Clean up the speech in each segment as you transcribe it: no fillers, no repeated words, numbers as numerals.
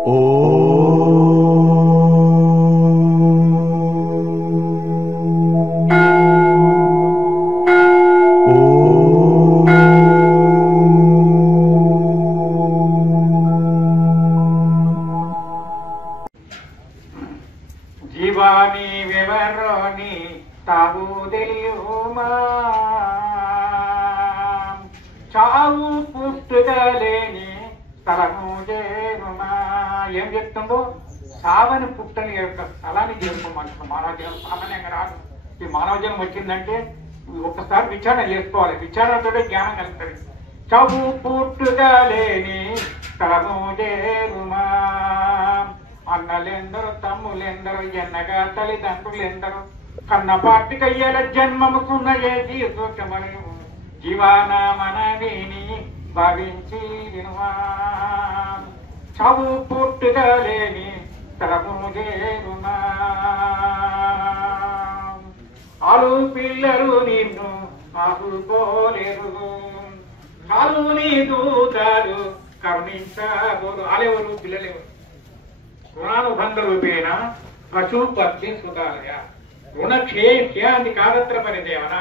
జీవాని వివరోని తావు తెలియుమా చావు పుట్టుకలేని స్థలము చేరుమా. ఏం చెప్తుందో సావని పుట్టని యొక్క స్థలాన్ని చేసుకోమంటున్నాం. మానవ జనం సామాన్యంగా రాదు. ఈ మానవ జనం వచ్చిందంటే ఒక్కసారి విచారణ చేసుకోవాలి. విచారణతోనే జ్ఞానం కలుగుతుంది. చావు పుట్టుకలేని స్థలము చేరుమా. అన్నలెందరూ తమ్ములెందరూ ఎన్నగా తల్లిదండ్రులెందరూ కన్న పాటికయ్యేల జన్మముకున్న ఏ జీవమను జీవానామనని భావించి వినువా. చావు పుట్టుగా లేని తలము చేరుమా. ఆలు పిల్లలు నిన్ను ఆదుకోలేరు, చాలు నీ దూతాలు కరుణించబోరు. ఆలెవరు పిల్లలెవరు? రుణానుబంధ రూపేణ పశు పత్ని సుతాలయ రుణ క్షేయాన్ని కాదత్ర పరిదేవన.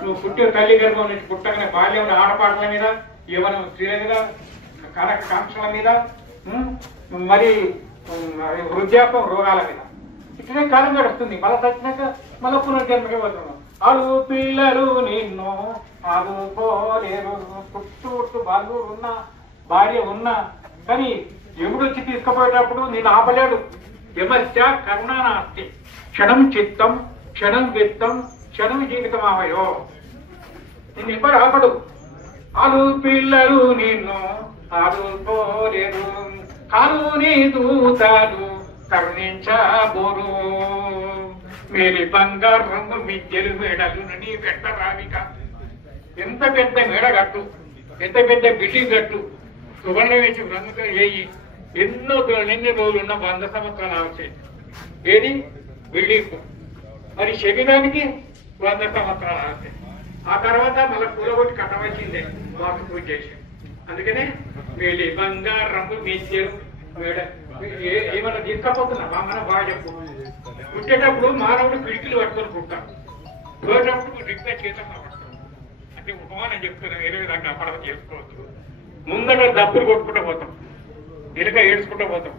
నువ్వు పుట్టిన తల్లి గర్భం నుంచి పుట్టగానే బాల్యంలో ఆడపాటల మీద, యవనం స్త్రీల మీద, కనక కాంక్షల మీద, మరి వృద్ధాపం రోగాల మీద ఇట్లనే కాలం గడుస్తుంది. మళ్ళీ చచ్చినాక మళ్ళీ పునర్జన్మకి పోతున్నాం. అడు పిల్లలు నిన్ను ఆదుకోలేరు. చుట్టూ బాలు ఉన్నా భార్య ఉన్నా కానీ ఎముడు వచ్చి తీసుకుపోయేటప్పుడు నేను ఆపలేడు. యమశ్చ కరుణానాస్తి క్షణం చిత్తం క్షణం విత్తం క్షణం జీవితం ఆవయో. నిన్ను ఎవరు ఆపడు. ఆలు పిల్లలు నిన్ను ఆదుకోలేరు, కాలు నీ దూతాలు కరుణించబోరు. మేలి బంగారు రంగు మిద్దెలు మేడలు నీ వెంట రావిక. ఎంత పెద్ద మేడ కట్టు, ఎంత పెద్ద బిల్డింగ్ కట్టు, సువర్ణ వేసి రంగుగా వేయి. ఎన్ని రోజులు ఉన్న 100 సంవత్సరాలు అవసరం. ఏది బిల్డింగ్ మరి శరీరానికి 100 సంవత్సరాలు అవసరం. ఆ తర్వాత మళ్ళీ కూలగొట్టి కట్టవలసిందే వాసు పూజ చేసి. అందుకనే వేలి బంగారు రంగు మిద్దెలు మేడ ఏమన్నా తీసుకపోతున్నా మనం బాగా చెప్పు. పుట్టేటప్పుడు మానవుడు పిడికిలు పట్టుకొని పుట్టాం, పోయేటప్పుడు రిక్వెస్ట్ చేస్తాం పడతాం. అంటే ఉపమానం చెప్తున్నాం. వేరే విధంగా అపడం చేసుకోవచ్చు. ముందట డబ్బులు కొట్టుకుంటూ పోతాం, ఎలుక ఏడ్చుకుంటూ పోతాం.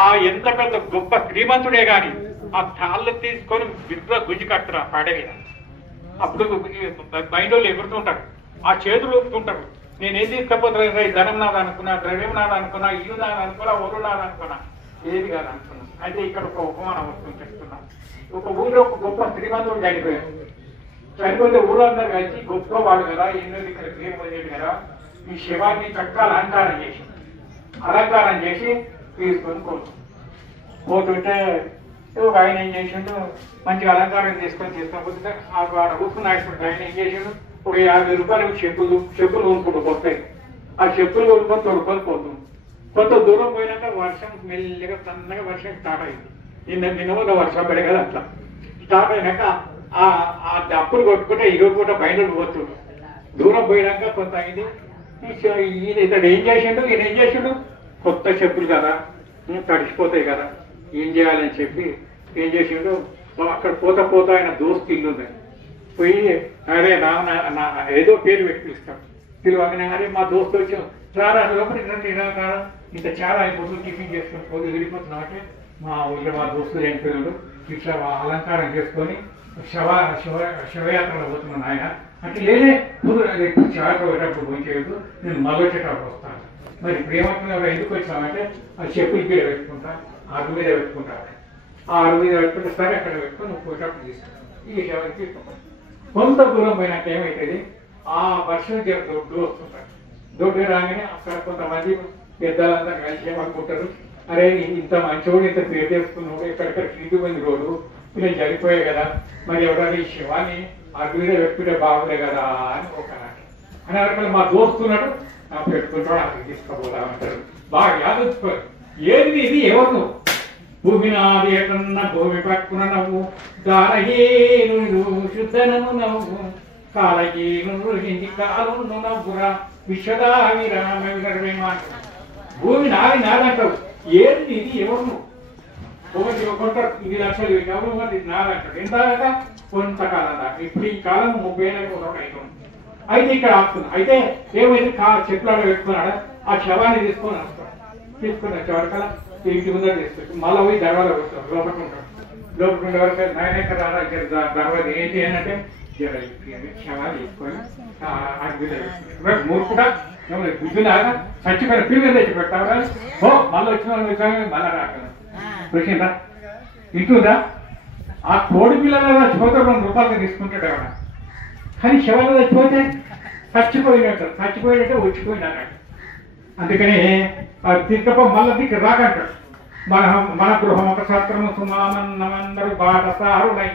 ఆ ఎంత పెద్ద గొప్ప శ్రీమంతుడే గాని ఆ తాళ్ళు తీసుకొని విద్ర గుంజి కట్టురా పాడే మీద. అప్పుడు బయటోళ్ళు ఎగురుతుంటారు, ఆ చేతులు ఊపుతుంటారు. నేనేం తీసుకపోతున్నా, ధనం నాది అనుకున్నా, ద్రవ్యం నాది అనుకున్నా, ఇల్లు నాది అనుకున్నా, ఒరు నాది అనుకున్నా, ఏది కాదు అనుకున్నా. అయితే ఇక్కడ ఒక ఉపమానం వస్తుంది చెప్తున్నా. ఒక ఊళ్ళో ఒక గొప్ప శ్రీమంతుడు చనిపోయాడు. చనిపోతే ఊళ్ళందరూ కలిసి గొప్ప వాడు కదా, ఎన్నో ఇక్కడ ప్రేమ పొందేది కదా, ఈ శివాన్ని చక్కగా అలంకారం చేసి తీసుకొని పోతుంటే ఒక ఆయన ఏం చేసిండు, మంచిగా అలంకారం తీసుకొని పోతుంటే ఆడ కూర్చుని ఆయన ఏం చేసిండు, ఒక 50 రూపాయలు చెప్పులు కొనుక్కుంటూ పోతాయి. ఆ చెప్పులు కొనుక్కొని తొడుకొని పోతుంది. కొంత దూరం పోయినాక వర్షం మెల్లిగా సన్నగా వర్షం స్టార్ట్ అయింది. నిన్న వర్షం పడే కదా అట్లా స్టార్ట్ అయినాక ఆ డప్పులు కొట్టుకుంటే ఇరుగు పూట బయట పోతుండు. దూరం పోయినాక కొంత అయింది. ఇతడు ఏం చేసిండు, కొత్త చెప్పులు కదా తడిసిపోతాయి కదా, ఏం చేయాలని చెప్పి ఏం చేసిండు, అక్కడ పోతా ఆయన దోస్తు ఇల్లు ఉంది. పోయి అరే నా ఏదో పేరు పెట్టి పిలుస్తాం. పిలువగానే అరే మా దోస్తు వచ్చి రారా ఇంత చాలా అయిపోతుంది, టిఫిన్ చేసుకొని పోయి వెళ్ళిపోతున్నాం. అంటే మా ఊళ్ళో మా దోస్తులు చనిపోయినాడు, ఇట్లా అలంకారం చేసుకొని శవయాత్రలో పోతున్నాను ఆయన. అంటే లేదే శవయాత్ర పోయేటప్పుడు పోయి చేయదు, నేను మళ్ళొచ్చేటప్పుడు వస్తాను. మరి ప్రేమగా ఎందుకు వచ్చామంటే ఆ చెప్పుల మీద పెట్టుకుంటా, అరుగు మీద పెట్టుకుంటా. ఆ అరుగు మీద పెట్టుకుంటే సరే అక్కడ పెట్టుకొని నువ్వు పోయేటప్పుడు తీసుకుంటాను. ఈ శవాన్ని తీసుకుంటాను. కొంత దూరం పోయినాక ఏమవుతుంది, ఆ వర్షం దొడ్డు వస్తుంటారు. దొడ్డు రాగానే అక్కడ కొంతమంది పెద్దలంతా కలిసి ఏమనుకుంటారు, అరే ఇంత మంచోడు ఇంత పేరు చేసుకున్నాడు, ఎక్కడెక్కడ తిరిగిపోయింది రోడ్డు, ఇలా జరిగిపోయాయి కదా, మరి ఎవరైనా ఈ శవాన్ని అరుగు మీద పెట్టుకుంటే బాగుండే కదా అని ఒక అని అక్కడ మా దోస్తున్నాడు పెట్టుకుంటాడు, అక్కడికి తీసుకుపోదామంటారు. బాగా యాదొచ్చుకోరు. ఏది ఇది ఎవరు భూమి నాది ఎటన్న భూమి పట్టుకున్న నవ్వు, దానహీను శుద్ధనము నవ్వు, కాలహీను ఇంటి కాలును నవ్వురా విశ్వదావిరామ. భూమి నాది నాదంటావు, ఏంటి ఇది ఎవరు ఒకటి కొంటారు 2 లక్షలు ఎవరు ఒకటి 4 లక్షలు ఎంత దాకా కొంతకాలం దాకా ఇప్పుడు ఈ కాలం 30 ఏళ్ళకి ఒకటి అవుతుంది అయితే ఇక్కడ ఆపుతుంది అయితే ఏమైంది చెట్లు పెట్టుకున్నాడా ఆ శవాన్ని తీసుకొని వస్తాడు తీసుకుని వచ్చేవారికల్లా ఇంటి ముందర తీసుకొచ్చి మళ్ళీ పోయి దర్వాజా కొడతాడు లోపడుకుంటాడు లోపడుకుంటే వరకు నాయనక రారా దర్వాజా ఏంటి అని అంటే శవాన్ని తీసుకొని మూర్ఖుడా బుద్ధిలాగా చచ్చిపోయిన పిల్లలు తెచ్చి పెట్టావరా ఓ మళ్ళీ వచ్చిన వాళ్ళు మళ్ళా రాకుండా చూసిందా ఇంటుందా ఆ కోడి పిల్లలు చచ్చిపోతే 2 రూపాయలు తీసుకుంటాడు ఎవడ కానీ శవాలు చచ్చిపోయినట్టు వచ్చిపోయినాడు అందుకని తిక్కప మళ్ళీ దిక్కు రాకంటాడు మన గృహం ఒక సత్రము సుమామన్నమందరూ బాటసారునై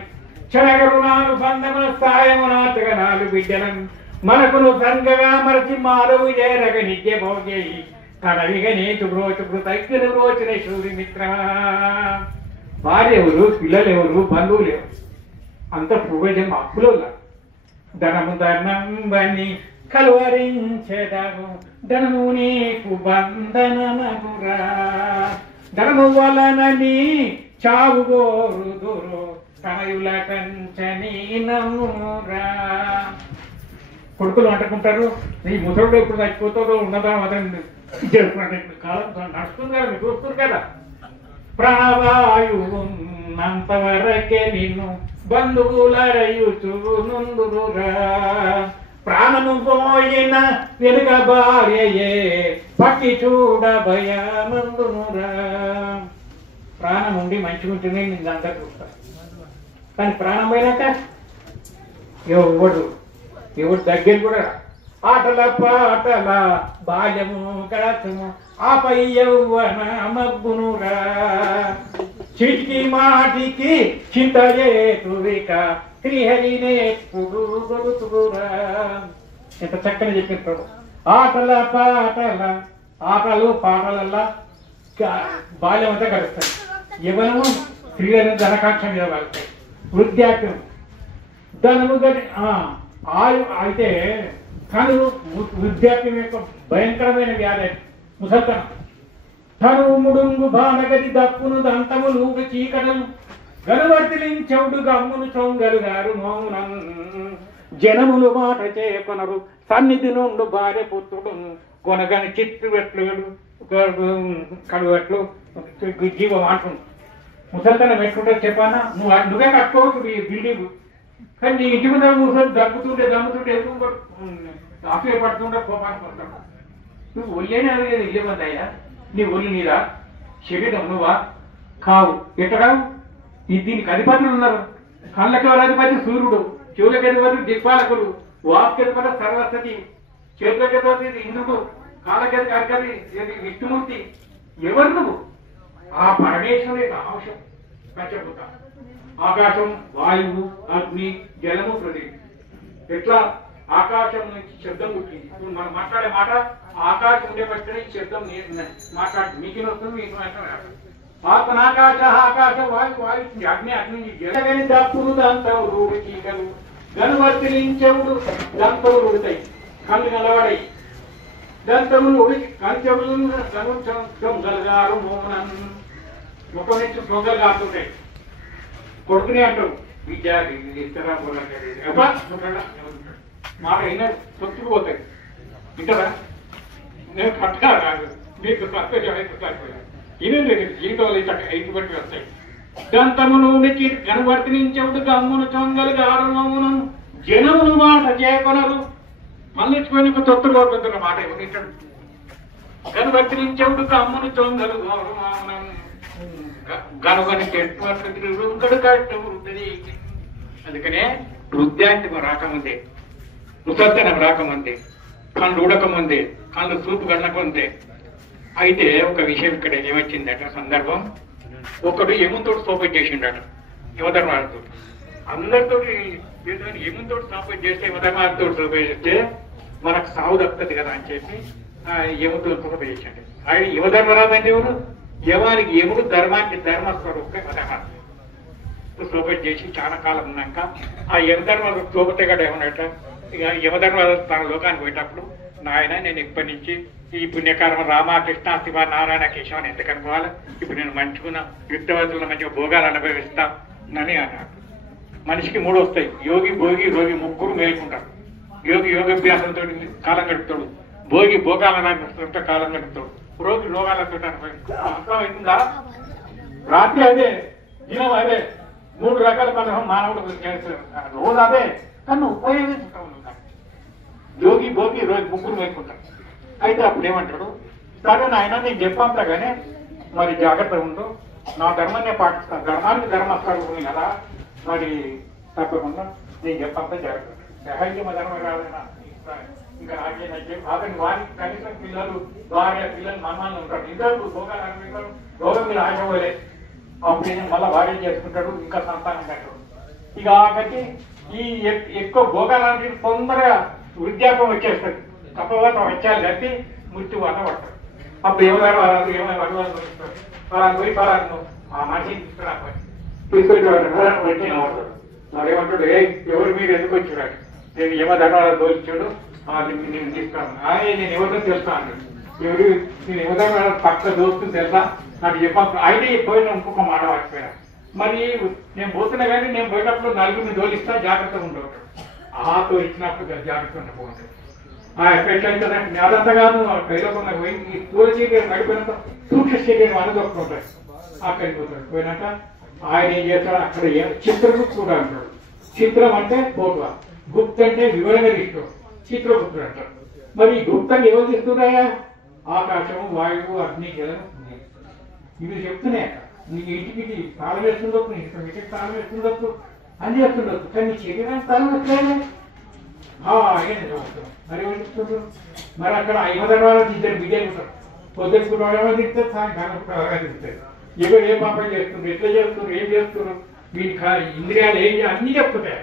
క్షణగరుణాలు బంధముల సాయమునాతగనాలు బిడ్డలను మనకును సంగగా మరచి మాధవు చేరగ నిత్య భోగేయి కడవిగ నేతు బ్రోచుకు తగ్గిన బ్రోచిన సూరి మిత్ర భార్య ఎవరు పిల్లలు ఎవరు బంధువులు ఎవరు అంత పూర్వజం అప్పులో ధనము ధనంబని కలువరించెదము ధనము నీకు బంధనమగురా ధనము వలనని చావు గోరుదురు కనయుల కంచని నమ్మురా కొడుకులు అంటుకుంటారు ఈ ముసలుడు ఎప్పుడు చచ్చిపోతారో ఉన్నదా అతను చేసుకున్నట్టు ఇప్పుడు కాలం నడుస్తుంది కదా మీరు చూస్తారు కదా ప్రాణవాయువు ఉన్నంతవరకే నిన్ను బంధువులరయుచు నుండురా ప్రాణము పోయిన వెనుక భార్యయే పట్టి చూడ భయమందునురా ప్రాణం ఉండి మంచిగా ఉంటేనే నేను అంతా చూస్తాను కానీ ప్రాణం పోయినాక ఎవడు దగ్గర కూడా ఆటల పాటల బాల్యము గడచము ఆపై యౌవన మగ్గునురా చిటికి మాటికి చింతయేతువిక శ్రీహరినేప్పుడు గొలుతురా ఎంత చక్కని చెప్పిస్తాడు ఆటల పాటల ఆటలు పాటలల్లా బాల్యం అంతా గడుస్తాయి యవనము స్త్రీలను ధనకాంక్ష మీద కలుస్తాయి వృద్ధాప్యం ధనము గడి ఆయు అయితే కానీ వృద్ధాప్యం యొక్క భయంకరమైన వ్యాధి ముసల్తనం తను ముడుంగు బాణగది దప్పును దంతములు చీకటలు గనువర్తిలించవుడు గమ్మును చొంగలు గారు మౌనం జనములు మాట చేయకొనరు సన్నిధి నుండు భార్య పుత్రుడు కొనగని చిత్తువెట్లు కడువట్లు జీవం అంటుంది ముసల్తనం ఎట్లుంటే చెప్పానా నువ్వే కట్టుకోవచ్చు ఈ బిల్డింగ్ కానీ నీ ఇంటి మీద కూర్చొని దమ్ముతుంటే ఎందుకు ఆఫీస్ పడుతుంటే కోపానికి వస్తాడు నువ్వు ఒళ్ళేనే అడిగేది ఇల్లేమందయ్యా నీ ఒళ్ళు నీరా శరీరం నువ్వా కావు ఎట్టరావు దీనికి అధిపతులు ఉన్నారు కళ్ళకి ఎవరు అధిపతి సూర్యుడు చెవులకి అధిపతి దిక్పాలకుడు వాక్కి అధిపతి సరస్వతి చేతులకి అధిపతి ఇంద్రుడు కాళ్ళకి అధిపతి విష్ణుమూర్తి ఎవరు నువ్వు ఆ పరమేశ్వరుని అంశం పంచభూత ఆకాశం వాయువు అగ్ని జలము పృథివీ ఎట్లా ఆకాశం నుంచి శబ్దం పుట్టింది ఇప్పుడు మనం మాట్లాడే మాట ఆకాశం ఉండే పట్టిన శబ్దం మాట్లాడి మీకు వస్తుంది మీకు ఆత్మనాకాశ ఆకాశ వాయు వాయు అగ్ని అగ్ని జలగని దప్పులు దంతవులు చీకలు గనువర్తిలించవుడు దంతవులు ఉడతాయి కళ్ళు నిలబడాయి దంతములు కంచెములు గలుగారు మోహనం ముఖం నుంచి సొంగలు కాస్తుంటాయి కొడుకునే అంటావు విద్యార్థి ఇస్తారా మాట అయినా సొత్తుకుపోతాయి ఇంటరా నేను కట్టా రాదు మీకు సత్యపోయా ఇదే జీవితంలో ఐదు బట్టి వస్తాయి దంతములోనికి కనువర్తించవుడు గమ్మును చొంగలు గారుమౌనం జనమును మాట చేయకొనరు మళ్ళించుకొని తొత్తులు కోరుకుంటున్న మాట ఎవరిస్తాడు కనువర్తించవుడు గమ్మును చొంగలు గౌరవమౌనం గనుగని చెట్టు కట్టవుతుంది అందుకనే వృద్ధాంతం రాకముందే ముసల్తనం రాకముందే కళ్ళు ఉడకముందే కళ్ళు చూపు కనకముందే అయితే ఒక విషయం ఇక్కడ ఏమొచ్చిందట సందర్భం ఒకడు యముతోటి సోపేట్ చేసిండట యువధర్మాలతో అందరితోటి యముతోటి సోపేట్ చేస్తే యువధర్మాలతో సోపేట్ చేస్తే మనకు సాగు దక్కుతుంది కదా అని చెప్పి యముతో సోపేట్ చేసిండు ఆయన యువధర్మరాజు అంటే ఎవరు యవానికి యముడు ధర్మానికి ధర్మస్వరూప ధర్మాలు సోపేట్ చేసి చాలా కాలం ఉన్నాక ఆ యమధర్మ సోపతే గడ ఏమన్నట ఇక యమధర్మ తన లోకానికి పోయేటప్పుడు నాయన నేను ఇప్పటి నుంచి ఈ పుణ్యకారం రామ కృష్ణ శివ నారాయణ కేశవ అని ఎంత కనుకోవాలి. ఇప్పుడు నేను మంచుకున్నా యుక్తవతులను మంచిగా భోగాలు అనుభవిస్తానని అన్నాడు. మనిషికి 3 వస్తాయి, యోగి భోగి రోగి, ముగ్గురు మేల్కుంటారు. యోగి యోగాభ్యాసంతో కాలం గడుపుతాడు, భోగి భోగాలతో కాలం గడుపుతాడు, రోగి రోగాలతో అనుభవిస్తాడు. అర్థమవుతుందా? రాత్రి అదే, దినం అదే, 3 రకాల పనులు మానవుడు రోజు అదే, కానీ ఉపయోగించుకుంటా ఉంటాడు. యోగి భోగి రోగి ముగ్గురు మేల్కుంటారు. అయితే అప్పుడు ఏమంటాడు, సరే నాయన నేను చెప్పంతా కానీ మరి జాగ్రత్త ఉండు, నా ధర్మాన్ని పాటిస్తాను, ధర్మానికి ధర్మస్థానం కదా, మరి తప్పకుండా నేను చెప్పంతా జాగ్రత్త. సహాయం ధర్మం రాదైనా ఇంకా నాకేనైతే అతని వారికి కనీసం పిల్లలు భార్య పిల్లలు మమ్మల్ని ఉంటారు, ఇద్దరు భోగాలు అనుకుంటారు, రోగం మీద ఆశపోలే. అప్పుడు మళ్ళీ భార్య చేసుకుంటాడు, ఇంకా సంతానం కట్టాడు. ఇక ఆఖరికి ఈ ఎక్కువ భోగాలు తొందరగా వృద్ధాపం వచ్చేస్తుంది, తప్పవాత వచ్చాలు కట్టి మృత్యు వల్ల పడతాడు. అప్పుడు ఎవరు వాళ్ళు ఏమైనా అడవాళ్ళు పోయిస్తారు, వాళ్ళని పోయి ఫలాన్ని ఆ మనిషిని తీసుకురాకపోయి తీసుకొచ్చి వచ్చి పడతాడు. వాడు ఏమంటాడు, ఎవరు మీరు ఎందుకు వచ్చాడు, నేను ఏమో ధర్మాలు తోలిచ్చాడు, నేను తీసుకున్నాను. నేను ఎవరితో తెలుస్తా అన్నాడు. ఎవరు నేను ఎవరైనా పక్క దోస్తుని తెలుసా నాకు చెప్పాను. అయితే పోయిన ఇంకొక మాట పడిపోయినా, మరి నేను పోతున్నా కానీ నేను పోయినప్పుడు నలుగురిని తోలిస్తా, జాగ్రత్తగా ఉండవు. తోలిచ్చినప్పుడు జాగ్రత్తగా ఉండకపోతే ఎట్లయితే అదంతా కాదు, కైలోకుండా పోయి ఈ స్థూల శరీరం నడిపోయినంత సూక్ష్మ శరీరం అనుదొక్కుంటాయి. అక్కడికి పోతాడు. పోయినాక ఆయన ఏం చేస్తాడు, అక్కడ చిత్రగుప్త కూడా అంటాడు. చిత్రం అంటే ఫోటో, గుప్త అంటే వివరంగా తీసుకో, చిత్రగుప్తుడు అంటారు. మరి ఈ గుప్తంగా ఎవరు తీస్తున్నాయా? ఆకాశము, వాయువు, అగ్ని, జలం, ఇవి చెప్తున్నాయి. నీ ఇంటికి తాళం వేస్తుండొచ్చు, నీ ఇంటికి తాళం వేస్తుండొచ్చు, అని చేస్తుండొచ్చు, కానీ నీ శరీరానికి తాళం వస్తలేదే. మరి ఎవరు చెప్తుండ్రు? మరి అక్కడ 5 వారాలు 2 బిడ్డలు ఉంటారు. పొద్దున కూడా తింటారు, సాయంకాలం కూడా తింటారు. ఎవరు ఏ పాపం చేస్తున్నారు, ఎట్లా చేస్తున్నారు, ఏం చేస్తున్నారు, వీటి ఇంద్రియాలు ఏం అన్ని చెప్తున్నాయి.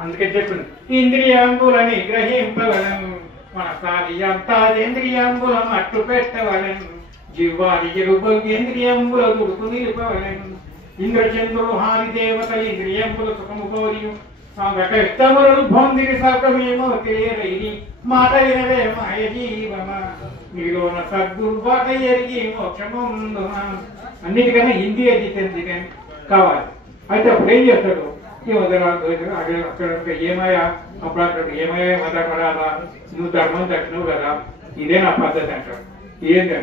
అందుకే చెప్పింది, ఇంద్రియాంబులని గ్రహింపవలను, మన సారి అంతా ఇంద్రియాంబులం అట్టు పెట్టవలను, జీవాది ఇంద్రియంబుల దుడుకు నిలుపవలను, ఇంద్రచంద్రులు హాని దేవతలు ఇంద్రియంబుల సుఖము కోరి సంఘటములను పొందిని సర్గమేమో తెలియరైని మాట వినవే మాయ జీవమ, నీలోన సద్గురుబాట ఎరిగి మోక్షముందున. అన్నిటికన్నా ఇంద్రియ జితేంద్రియం కావాలి. అయితే అప్పుడు ఏం చేస్తాడు, ఈ అక్కడ ఏమయ్యా, అప్పుడు అక్కడ ఏమయ్యా మదపడాలా, నువ్వు ధర్మం తట్టినవు కదా, ఇదే నా పద్ధతి అంటాడు. ఏంటంటే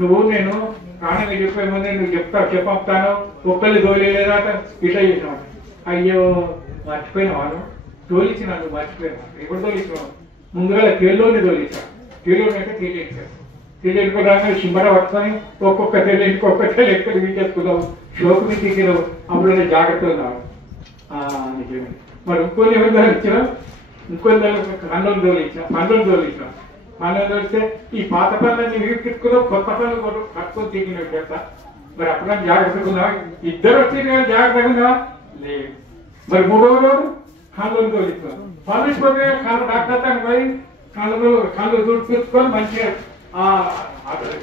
నువ్వు నేను ప్రాణం వెళ్ళిపోయే ముందే నువ్వు చెప్పాను, ఒక్కళ్ళు తోలేదా ఇట్లా చేసినావు. అయ్యో మర్చిపోయిన వాళ్ళు తోలించిన, నువ్వు మర్చిపోయినా. ఎప్పుడు తోలించినావు? ముందుగా తెల్లోని తోలించాను. తెల్లోని అంటే తెలియచాను. తెలియకపోతే సింబర పట్టుకొని ఒక్కొక్క తెల్లింటికి ఒక్క తెల్లి ఎక్కువ వీటేసుకున్నావు, షోకుని తీసినావు. అప్పుడు జాగ్రత్తగా ఉన్నావు. నిజమే. మరి ఇంకొని ఎవరి దగ్గర ఇచ్చినావు? ఇంకొని దగ్గర కన్నులు తోలించాం, పనులు తోలించాం. పనులు తోలిస్తే ఈ పాత పనులన్నీ వీకెట్టుకున్నావు, కొత్త పనులు కూడా కట్టుకొని తీగినట్టు చేస్తా. మరి అప్పుడు జాగ్రత్తగా ఉన్నావా? ఇద్దరు వచ్చి జాగ్రత్తగా ఉన్నావా? లేదు. మరి 3వ రోజు కన్నులు తోలిస్తున్నాం. పనులు కళ్ళు డాక్టర్ పోయి కళ్ళు తుడుచుకొని మంచిగా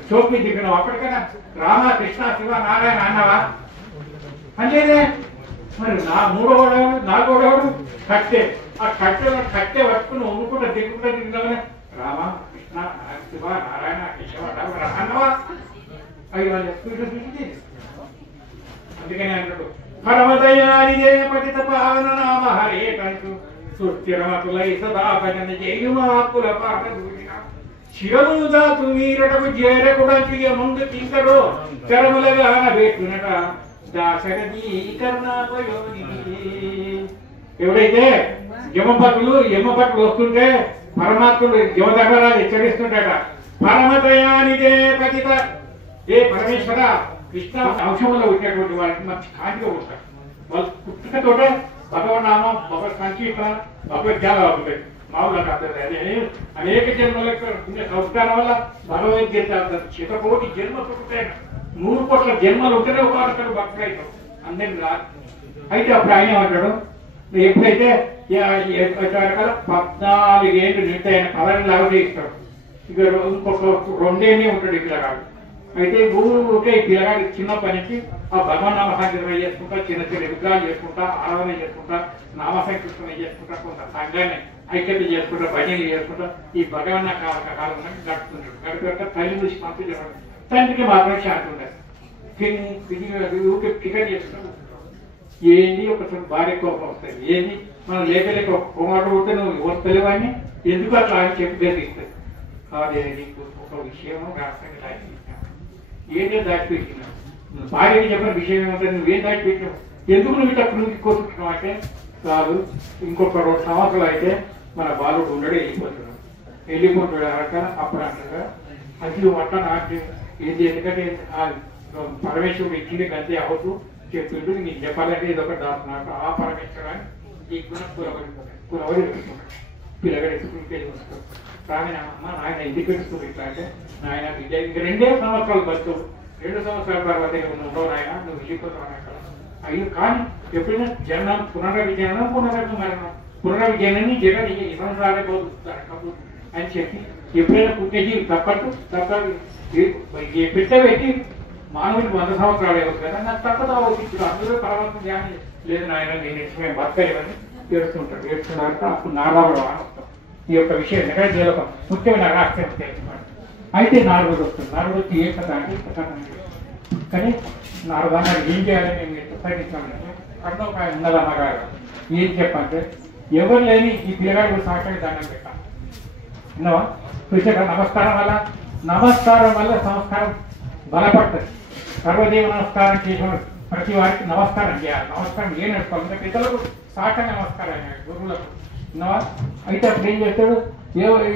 చోపు దిగినావు. అప్పటికైనా రామ కృష్ణ శివ నారాయణ అన్నావా? అంతేదే. మరి 4వ కట్టె, ఆ కట్టె పట్టుకుని ఒమ్ముకుంటా దిగుకుంటా దిగినావనే రామ కృష్ణ శివ నారాయణ కేశవ అన్నవా? అవి వాళ్ళు చూసి అందుకని అన్నాడు, పరమదయానిదే పతిత పావన నామ హరే కంటూ సుస్థిరమతులై సదా భజన చేయుమాకుల పాట దూరిన శిరము దాతు మీరటకు చేరకుడకి ముందు తింకడో చరములగా పెట్టునట దాశరథి కర్ణాపయోని. ఎవడైతే యమపట్లు వస్తుంటే పరమాత్ముడు యమధర్మరాజు హెచ్చరిస్తుండట, పరమదయానిదే పతిత, ఏ పరమేశ్వర కృష్ణ అంశంలో ఉండేటువంటి వాళ్ళకి మంచి కాంతిగా ఉంటారు. వాళ్ళు పుట్టుకతోటే భగవన్నామం, భగవత్ సంకీర్తన, భగవద్ధ్యానం అవుతాయి. మామూలుగా కాదు, అదే అనేక జన్మలకు ఉండే సంస్కారం వల్ల భగవద్గీత శతకోటి జన్మ పుట్టుతాయి. 3 కోట్ల జన్మలు ఉంటేనే ఒకరు భక్తులు అవుతాం, అందరిని రాదు. అయితే అప్పుడు ఆయన ఏమంటాడు, ఎప్పుడైతే 14 ఏళ్ళు నింటాయని 10 లాగా ఇస్తాడు. ఇక ఇంకొక 2 ఏళ్ళే ఉంటాడు ఈ పిల్లగాడు. అయితే ఊరికే ఈ పిల్లగాడి చిన్నప్పటి నుంచి ఆ భగవన్ నామ సంకీర్తన చేసుకుంటా, చిన్న చిన్న విగ్రహాలు చేసుకుంటా, ఆరాధన చేసుకుంటా, నామ సంకీర్తన చేసుకుంటా, కొంత సంఘాన్ని ఐక్యత చేసుకుంటా భజనలు చేసుకుంటా ఈ భగవన్న కాలం గడుపుతుంటాడు. గడుపుకుంటా తల్లి చూసి పంపించాడు. తండ్రికి మాత్రం శాంతి ఉండదు. టికెట్ చేసుకుంటా ఏంది ఒకసారి భార్య కోపం వస్తుంది. ఏంది మనం లేక ఒక మాట ఉంటే నువ్వు ఎవరు తెలియని ఎందుకు అట్లా అని చెప్పి బెదిరిస్తుంది. కాదే నీకు ఒక విషయము రాష్ట్రంగా దాచిపెట్టినావు. ఏదే దాచిపెట్టినావు భార్యకి చెప్పిన విషయం ఏమంటే నువ్వేం దాచిపెట్టినావు, ఎందుకు నువ్వు ఇట్లా నువ్వు కోరుకుంటున్నావు అంటే కాదు ఇంకొక 2 సంవత్సరాలు అయితే మన బాలుడు ఉండడే వెళ్ళిపోతాడు అట. అప్పుడు అంటారా అసలు అట్లా నాకు ఏంది, ఎందుకంటే పరమేశ్వరుడు ఇచ్చింది గంతే అవుతూ చెప్తుంటూ నీకు చెప్పాలంటే ఇదొక దాస్తున్నాడు. ఆ పరమేశ్వరాన్ని ఈ గుణ కులవడి పెట్టుకున్నాడు. పిల్లగడ స్కూల్కి వెళ్ళి వస్తాడు. కానీ అమ్మ నాయన ఎందుకు పెట్టుకుని ఇట్లా అంటే నాయన విద్య ఇంక 2 సంవత్సరాలు బతు 2 సంవత్సరాల తర్వాత ఉండవు నాయన నువ్వు వెళ్ళిపోతావు అక్కడ. అయ్యో కానీ ఎప్పుడైనా జనం పునర్విజనం పునర్విజయాన్ని జగన్ ఈ సంవత్సరాలే పోతుంది అని చెప్పి ఎప్పుడైనా పుట్టినజీవి తప్పదు పెట్టబెట్టి మానవుడికి 100 సంవత్సరాలు అవ్వదు కదా నాకు తప్పదు ఇప్పుడు అందరూ పరమాత్మ ధ్యానం లేదు నాయన నేను మేము బతకలేమని ఏడుస్తుంటాడు. ఏడుస్తున్నారు అప్పుడు నారాయణ వస్తాం. ఈ యొక్క విషయం ఎందుకంటే ఒక ముఖ్యమైన రహస్యం తెలుసుకోండి. అయితే నారదుడు వస్తుంది. నారదుడు వచ్చి ఏ కథ అంటే కథ కానీ నారదాన్ని ఏం చేయాలని మేము ప్రసాదించామంటే అక్కడ ఒక ఉన్నదమ్మగారు ఏం చెప్పంటే ఎవరు లేని ఈ పిల్లగాడు సాక్షి దండం పెట్టాం విన్నావా చూసాక నమస్కారం వల్ల సంస్కారం బలపడుతుంది. సర్వదేవ నమస్కారం చేసిన ప్రతి వారికి నమస్కారం చేయాలి. నమస్కారం ఏం నడుచుకోవాలి పిల్లలకు సాక్షి నమస్కారం గురువులకు విన్నావా. అయితే అప్పుడు ఏం చేస్తాడు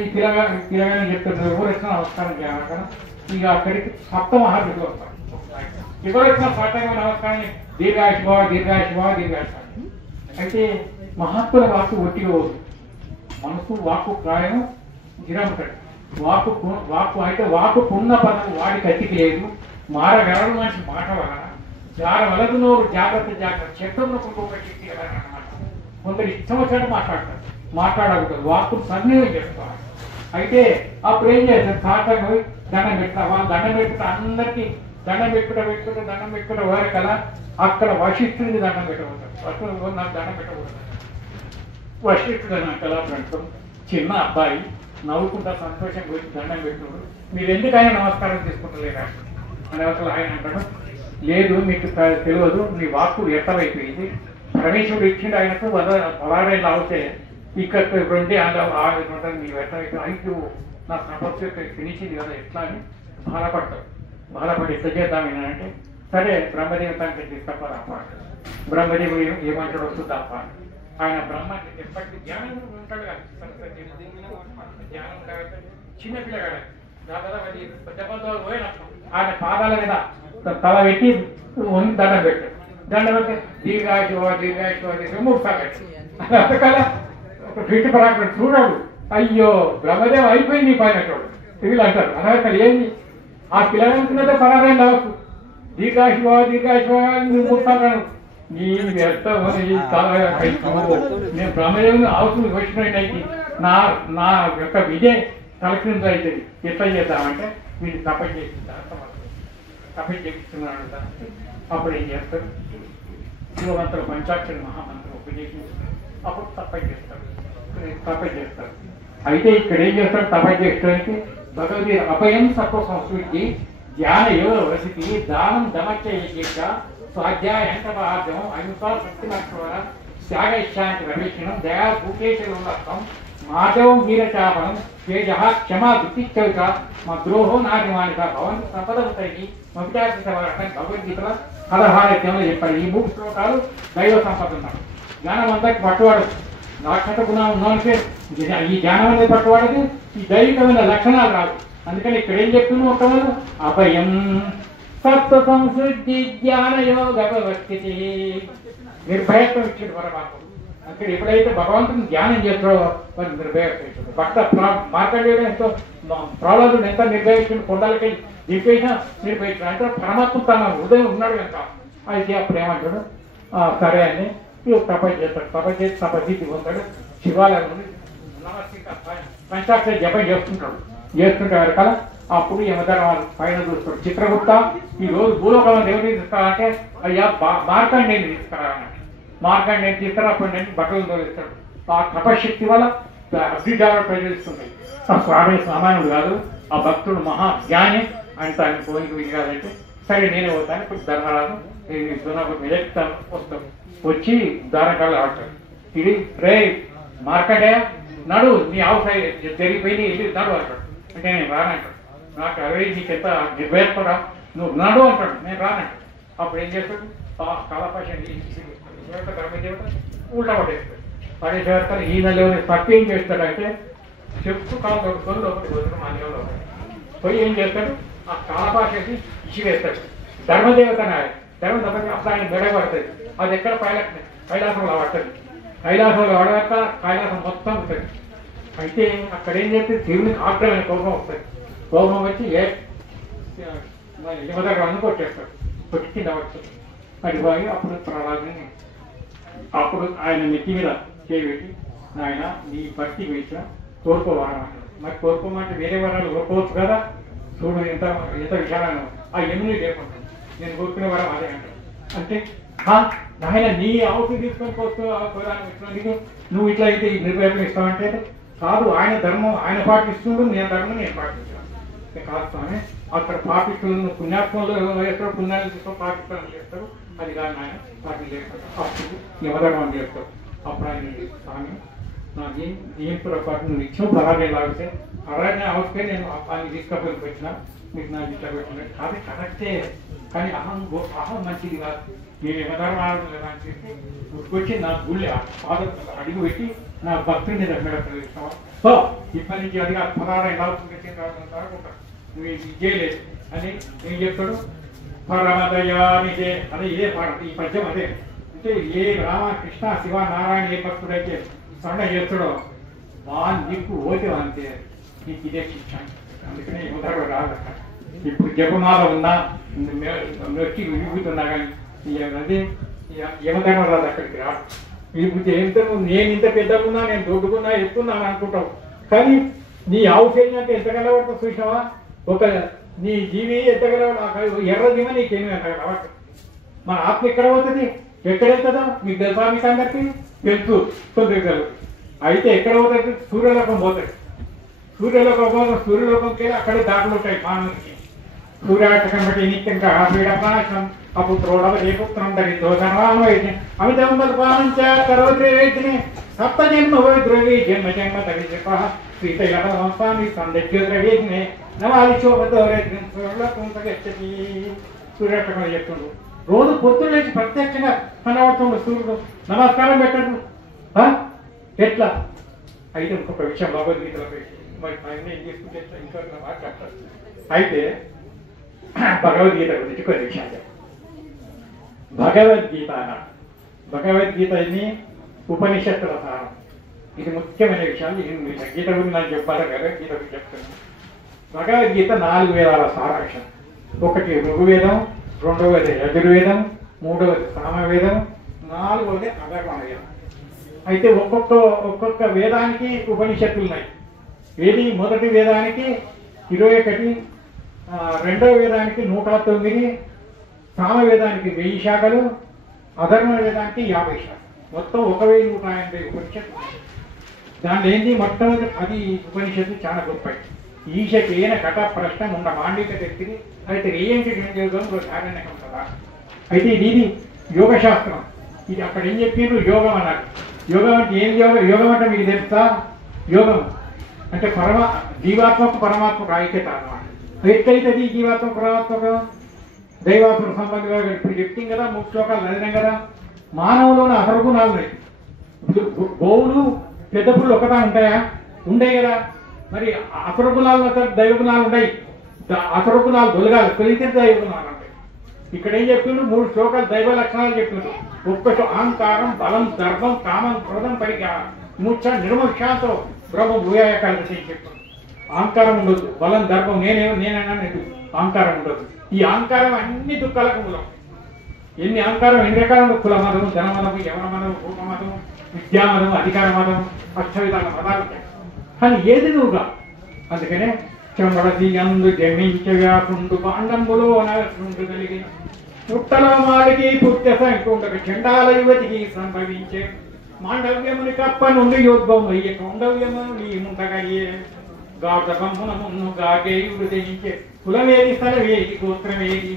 ఈ పిల్లగాని చెప్తాడు ఎవరు వచ్చినా నమస్కారం చేయాలి కదా. ఇక అక్కడికి సప్తమహారులు వస్తారు. ఎవరు వచ్చినా సాక్షంగా నమస్కారం దీర్ఘాయుష. అయితే మహాత్ముల వాక్కు ఒట్టిగా పోదు. మనసు వాక్కు ప్రాయం గిరముతాడు. వాక్కు అయితే వాక్కు పున్న పదం వాడి కత్తికి లేదు. మారగలడు మనిషి మాట వలన జార వలదు నోరు జాగ్రత్త శబ్దంలో కొంత శక్తి అన్నమాట. కొందరు ఇష్టం వచ్చినట్టు మాట్లాడకూడదు. వాక్కు సన్నివేశం చేసుకోవాలి. అయితే అప్పుడు ఏం చేస్తారు సాక్షంగా పోయి దండం పెట్టిన వాళ్ళు దండం పెట్టుకుంటే అందరికీ దండం పెట్టుకుంటే వారి కల అక్కడ వశిష్ఠుడికి దండం పెట్టబోతాడు. నాకు దండం పెట్టకూడదు. వశిష్ఠుడు నా కళ పెడతాం. చిన్న అబ్బాయి నవ్వుకుంటా సంతోషం గురించి దండం పెట్టుకున్నాడు. మీరు ఎందుకైనా నమస్కారం తీసుకుంటలేరా అని అవసరం ఆయన అంటాడు. లేదు మీకు తెలియదు నీ వాక్కు వ్యర్థమైపోయింది. పరమేశ్వరుడు ఇచ్చిండు ఆయనకు 16 ఏళ్ళు అవుతే ఇక్కడ 2 ఉంటుంది నీ వ్యర్థమైపోయింది. అయితే నా ప్రపంచం ఫినిషింది కదా ఎట్లా అని బాధపడి ఎట్లా చేద్దాం ఏంటంటే సరే బ్రహ్మదేవతానికి తీసుకపో తప్ప బ్రహ్మదేవుడు ఏమంటాడు వస్తుంది తప్ప ఆయన బ్రహ్మ ఎప్పటికీ ధ్యానం ఉంటాడు కదా. ధ్యానం చిన్న పిల్లగాడు దాదాపు పెద్ద పోయినప్పుడు ఆయన పాదాల మీద తల పెట్టి దండం పెట్టాడు. దండం పెట్టి దీర్ఘాయుష 3 సార్లు అంతకాల ఒక ఫిట్ పరాకుడు చూడాడు. అయ్యో బ్రహ్మదేవం అయిపోయింది పైన వీళ్ళు అంటారు. అనవసరం ఏంది ఆ పిల్లలంటున్నదే 16 ఏళ్ళు అవచ్చు. దీర్ఘాయుష 3 సార్లు నేను బ్రహ్మదేవుని అవసరం వచ్చినట్టు నా యొక్క విజయ తలకింద అవుతుంది. ఎట్లా చేద్దామంటే వీళ్ళు తపస్సు చేపిస్తున్నాడు. అప్పుడు ఏం చేస్తారు శివమంత్రం పంచాక్షరి మహామంత్రం ఉపదేశించి అప్పుడు తపస్సు చేస్తారు. అయితే ఇక్కడ ఏం చేస్తారు తపస్సు చేయడానికి భగవద్గీత అభయం సత్వ సంస్కృతి ధ్యాన యోగ వసతి దానం దమచ్చ స్వాధ్యాయంతవాద్యం అహింసా శక్తి నక్షర త్యాగ ఇచ్చాంతి రమేషణం దయా భూకేశం మాధవం వీరచాపనం తేజ క్షమా దుఃఖిచ్చవిక మా ద్రోహో నాటిమానిక భవన్ సంపదవుతాయి మవిటార్థం భగవద్గీతలో 16 అధ్యాయంలో చెప్పారు. ఈ 3 శ్లోకాలు దైవ సంపద ఉన్నారు. జ్ఞానం అందరికి పట్టువాడు రాక్షస గుణం ఉన్నవానికి ఈ జ్ఞానం అనేది పట్టువాడికి ఈ దైవికమైన లక్షణాలు రాదు. అందుకని ఇక్కడ ఏం చెప్తున్నావు ఒక అభయం సత్వ సంశుద్ధి జ్ఞాన యోగ వ్యవస్థితి నిర్భయత్వం ఇచ్చాడు పరమాత్మ. అక్కడ ఎప్పుడైతే భగవంతుని ధ్యానం చేస్తాడో వాడు నిర్భయత్వం ఇచ్చాడు. భక్త మార్కండేయుడు ఎంతో ప్రహ్లాదుడు ఎంత నిర్భయించాడు. కొండలకి దింపేసినా నిర్భయించాడు. అంటే పరమాత్మ తన హృదయం ఉన్నాడు కనుక అయితే అప్పుడు ఏమంటాడు సరే అని తపస్సు చేస్తాడు. తపస్సు చేసి తపస్సు పొందాడు. శివాలయం పంచాక్షరి జపం చేస్తుంటే వరకాల అప్పుడు యమధర్మాలు పైన చూస్తాడు. చిత్రగుప్త ఈ రోజు భూలోకంలో ఎవరిని తీసుకురాలంటే అయ్యా మార్కండేయుని తీసుకురాలన్నాడు. మార్కండేయుని తీసుకురా అప్పుడు నేను బట్టలు తోలిస్తాడు. ఆ తపశక్తి వల్ల అగ్నిజాల ప్రజలిస్తున్నాయి. ఆ స్వామి సామాన్యుడు కాదు, ఆ భక్తుడు మహా జ్ఞాని అంటే ఆయన పోయి ఇది కాదంటే సరే నేనే పోతాను. ఇప్పుడు ధర్మరాజు ఎలక్తాను వస్తాను, వచ్చి దానకాళ్ళు ఆడతాడు. ఇది రే మార్కండేయ నడు, నీ అవసరం జరిగిపోయి వెళ్ళి నడు అంటాడు. అంటే నేను రానంటాడు. నాకు అరవై నీకెంత నిర్భయపడా, నువ్వు నడు అంటాడు. నేను రానంటాడు. అప్పుడు ఏం చేస్తాడు, కళాపాష ధర్మదేవత ఉల్టా పడేస్తాడు. పడేసేవారు ఈయన లేని తప్పు ఏం చేస్తాడంటే చెప్పు కాలు తొడుకొని లోపలికి పోతాడు. మాన్యంలో పోయి ఏం చేస్తాడు, ఆ కాలపాషకి ఇసివేస్తాడు. ధర్మదేవత ధర్మదేవత అప్పుడు ఆయన మెడ పడుతుంది. అది ఎక్కడ కైలాసంలో పడుతుంది. కైలాసంలో పడక కైలాసం మొత్తం ఉంటుంది. అయితే అక్కడ ఏం చేస్తే దేవునికి ఆగ్రహమైన కోపం వస్తుంది. కోపం వచ్చి యమధర్మ కొట్టేస్తాడు. కొట్టి కింద పడుతుంది. అది పోయి అప్పుడు ప్రహ్లాదుని అప్పుడు ఆయన నెత్తి మీద చేయబెట్టి ఆయన నీ భక్తి వేసిన కోరుకోవాలని అంటాడు. మరి కోరుకోమంటే వేరే వరాలు కోరుకోవచ్చు కదా, చూడు ఎంత ఎంత విషయాలను ఆ ఎముని లేకుంటాడు. నేను కోరుకునే వరం అదే అంటాడు. అంటే నాయన నీ ఆవుకి తీసుకొని పోతున్నానికి నువ్వు ఇట్లా అయితే ఈ నిర్భయం ఇస్తావంటే కాదు, ఆయన ధర్మం ఆయన పాటిస్తున్నాడు, నేను ధర్మం నేను పాటించాను కాదు స్వామి. అక్కడ పాటిస్తున్న పుణ్యాత్మలు చేస్తారు, పుణ్యాలు తీసుకొని పాటిస్తాను చేస్తారు. అది కాదు ఆయన పాటి చేస్తారు. అప్పుడు యమధర్మం చేస్తారు. అప్పుడు ఆయన స్వామి నాకేం ఏం పొరపాటు నువ్వు ఇచ్చిన పరాజయం లాగితే అరాజన అవసరం నేను ఆయన తీసుకపోయి వచ్చిన మీకు నాకు ఇట్లా పెట్టినట్టు కాదు కరెక్టే, కానీ అహం మంచిది కాదు. నేను యమధర్మాలు లేదా అని చెప్పి గుర్తుకొచ్చి నా గుళ్ళి పాద అడుగు పెట్టి నా భక్తుడిని దగ్గర ప్రవేశిస్తావా. సో ఇప్పటి నుంచి అది పదార్థం ఎలా అవుతుంది నువ్వు ఇది చేయలేదు అని ఏం చెప్తాడు. పరమదయానిదే అదే ఇదే పాట ఈ పద్యం. అదే అంటే ఏ రామ కృష్ణ శివ నారాయణ ఏ భక్తుడైతే సండ చేస్తాడో వాన్ నీకు ఓతే అంతే నీకు ఇదే శిక్ష. అందుకనే ఉదాహరణ రాదు. ఇప్పుడు జపమాల ఉన్నా నొక్కి విభూతున్నా కానీ అదే యమధర్మ రాదు అక్కడికి రాదు. విభూతి ఎంత నేను ఇంత పెద్దగున్నా నేను దొడ్డుకున్నా ఎత్తున్నాను అనుకుంటావు, కానీ నీ ఆవుశల్యం అంటే ఎంత కలవడుతుందో చూసినావా. ఒక నీ జీవి ఎంత కలవడు ఎర్ర జీవ నీకేమి అంత కలవట్టు. మన ఆత్మ ఎక్కడ పోతుంది, ఎక్కడ వెళ్తుందో మీకు తెలుసా? మీకు అందరికీ తెలుసు తొందరగా. అయితే ఎక్కడ పోతుంది, సూర్యలోకం పోతుంది. సూర్యలోకం పోతుంది. సూర్యలోకంకి వెళ్ళి అక్కడే దాడులు ఉంటాయి మానవునికి. సూర్యాటకం బట్టి నిత్యంగా పీడపాశం అపుత్రోడవపుత్రం ధరితో ధనవాన్వైద్యం అమితం బల్పానంచ కరోద్రే వైద్యనే సప్త జన్మ వై ద్రవీ జన్మ జన్మ తగిప శ్రీతైలస్వామి సందగ్య ద్రవ్యజ్ఞే నవాలి శోభతోరేగచ్చతి. సూర్యాటకం చెప్తుండ్రు. రోజు పొద్దున్న లేచి ప్రత్యక్షంగా కనబడుతుండ్రు సూర్యుడు. నమస్కారం పెట్టండు. ఎట్లా అయితే ఇంకొక విషయం భగవద్గీతలో మరి ఆయన ఏం చేసుకుంటే ఇంకా మాట్లాడతారు. అయితే భగవద్గీత గురించి కొన్ని విషయాలు. భగవద్గీతని ఉపనిషత్తుల సారం. ఇది ముఖ్యమైన విషయాలు. గీత గురించి నాకు చెప్పాలి కదా, గీత గురించి చెప్తున్నాను. భగవద్గీత 4 వేదాల సారాంశం. ఒకటి ఋగ్వేదం, రెండవది యజుర్వేదం, మూడవది సామవేదం, నాలుగవది అధర్వణ వేదం. అయితే ఒక్కొక్క వేదానికి ఉపనిషత్తులు ఉన్నాయి. ఏది మొదటి వేదానికి 21, రెండవ వేదానికి 109, సామవేదానికి 1000 శాఖలు, అధర్మ వేదానికి 50 శాఖలు. మొత్తం 1180 ఉపనిషత్తులు. దాంట్లో ఏంటి మొట్టమొదటి 10 ఉపనిషత్తులు చాలా గొప్పవి. ఈశకేన ఘట ప్రశ్న ఉండ మాండిక వ్యక్తిని అయితే ఏంటి ఆరణ్యకం కదా. అయితే ఇది యోగశాస్త్రం. ఇది అక్కడ ఏం చెప్పారు, యోగం అన్నారు. యోగం అంటే ఏం యోగం అంటే మీకు తెలుసా? యోగం అంటే జీవాత్మకు పరమాత్మకు ఐక్యత అన్నమాట. ఎట్లయితే జీవాత్మ పరమాత్మకు దైవాత్మ సంబంధంగా ఇప్పుడు చెప్తాం కదా, 3 శ్లోకాలు చదివినాం కదా. మానవులోని అసలు గుణాలు ఉన్నాయి. గోవులు పెద్ద పుళ్ళు ఒకటా ఉంటాయా? ఉండే కదా. మరి అసలు గుణాలు దైవ గుణాలు ఉంటాయి. అసలు గుణాలు దొలగాలి, తొలితే దైవ గుణాలు ఉంటాయి. ఇక్కడ ఏం చెప్పిండ్రు? 3 శ్లోకాలు దైవ లక్షణాలు చెప్పిండ్రు. ఒక్క అహంకారం, బలం, దర్భం, కామం, క్రోధం, పరిజ్ఞానం, మూర్ఛ, నిర్మోక్షాతో బ్రహ్మ భూయాకాలు చెప్పారు. అహంకారం ఉండదు, బలం, దర్భం, నేనైనా అహంకారం ఉండదు. ఈ అహంకారం అన్ని దుఃఖాలకు మూలం. ఎన్ని అహంకారం ఎన్ని రకాల కుల మతం, ధనమతం, యవన మతం, రూప మతం, విద్యామతం, అధికార మతం, అష్టవిధాల మతాలు ఉంటాయి. కానీ ఏది నువ్వుగా. అందుకనే చెంబడది అందు జమించ వ్యాపుండు పాండంబులో నటుండు కలిగిన పుట్టల మాలికి పుట్ట సంకుండక చండాల యువతికి సంభవించే మాండవ్యముని కప్ప నుండి యోద్భవం అయ్యే కౌండవ్యమును నీ ముంటగయ్యే గాఢకమ్మునమును గాకేయుడు జయించే కులమేది స్థలమేది గోత్రమేది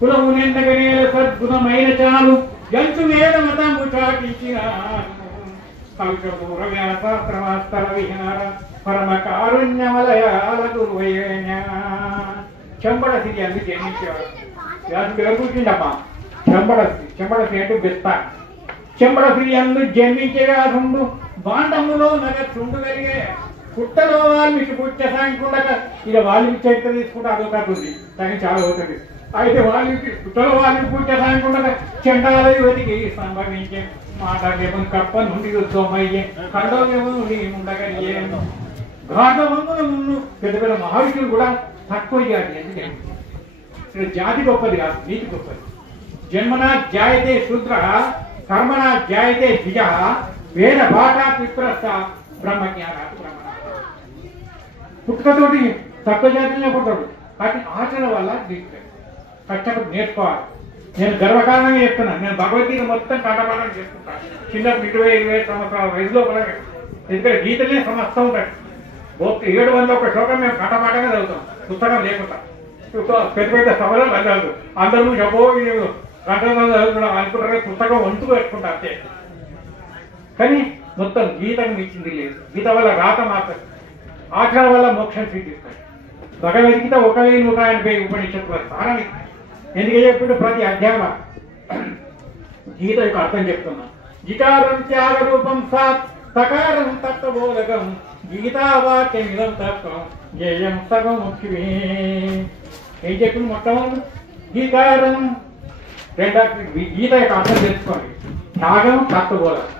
కులము నిందగనేల సద్గుణమైన చాలు ఎంచు వేద మతము చాటించిన కవికపూర వ్యాసాస్త్రమాస్తర విహార పరమ కారుణ్యమలయాల గురువైన చెంబడ సిరి అందుకు జన్మించేవాడు వ్యాసుడు ఎవరు కూర్చుండమ్మా చెంబడసి అంటే బెత్త చెంబడసి అందు జన్మించే వ్యాసుడు బాండములో నగచుండగలిగే పుట్టలో వాల్మీకి పుట్ట సాయంకుండక ఇక వాల్మీకి చరిత్ర తీసుకుంటే అదొకటి ఉంది కానీ చాలా అవుతుంది అయితే వాల్మీకి పుట్టలో వాల్మీకి పుట్ట సాయంకుండక చండాల యువతికి సంభవించే మాటవ్యము కప్ప నుండి యుద్ధమయ్యే ఖండవ్యము నుండి ఉండగలిగే ఘాటవంగున ముందు పెద్ద పెద్ద మహావిష్ణులు కూడా తక్కువ జాతి ఎందుకంటే జాతి గొప్పది కాదు నీతి గొప్పది జన్మనా జాయతే శూద్ర కర్మణ జాయతే ద్విజ వేద బాటా పిత్రస్థ బ్రహ్మజ్ఞాన పుట్టుకతోటి తక్కువ జాతిలో పుట్టాడు కానీ ఆచరణ వల్ల కష్టపడి నేర్చుకోవాలి నేను గర్వకారణంగా చెప్తున్నాను నేను భగవద్గీత మొత్తం కంఠపాఠం చేసుకుంటాను చిన్నప్పుడు 20 సంవత్సరాల వయసులో కూడా ఎందుకంటే గీతనే సమస్తం ఉంటాడు 701 శ్లోకం మేము కంఠపాఠంగా చదువుతాం పుస్తకం లేకుండా పెద్ద పెద్ద సభలో చదవదు అందరూ చెప్పో కంఠంలో చదువుతున్నాం అనుకుంటారు పుస్తకం వంతు పెట్టుకుంటా అంతే కానీ మొత్తం గీతకు మించింది లేదు గీత వల్ల రాత మాత్రం ఆచరణ వల్ల మోక్షం సిద్ధిస్తాయి భగవద్గీత 1180 ఉపనిషత్తుల స్థానం ఎందుకు చెప్పుడు ప్రతి అధ్యాయం గీత యొక్క అర్థం చెప్తున్నా గిటారం త్యాగ రూపం సాత్ సకారం తత్వబోధకం గీతావాక్యమిదం తత్వం జయం సర్వముఖ్యమే ఏం చెప్పింది మొట్టమొదటి గీతారం గీత యొక్క అర్థం తెలుసుకోండి త్యాగం తత్వబోధకం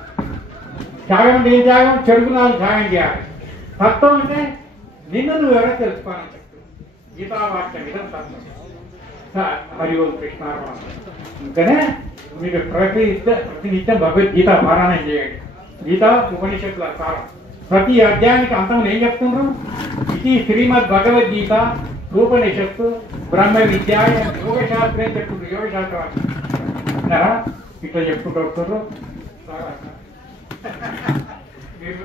త్యాగం అంటే ఏం త్యాగం చెడుకున్నాను త్యాగం చేయాలి తత్వం అంటే నిన్ను నువ్వు ఎవరైనా తెలుసుకోవాలని చెప్తుంది గీతావాక్యమిదం తత్వం హరి ఓం కృష్ణార్పణ ఇంకనే మీకు ప్రతినిత్యం భగవద్గీత పారాయణం చేయండి గీత ఉపనిషత్తుల సారం ప్రతి అధ్యాయానికి అంతంలో ఏం చెప్తున్నారు ఇది శ్రీమద్ భగవద్గీత ఉపనిషత్తు బ్రహ్మ విద్య యోగశాస్త్రం చెప్తున్నారు యోగశాస్త్రం ఇట్లా చెప్పుకుంటూ వస్తున్నారు మీరు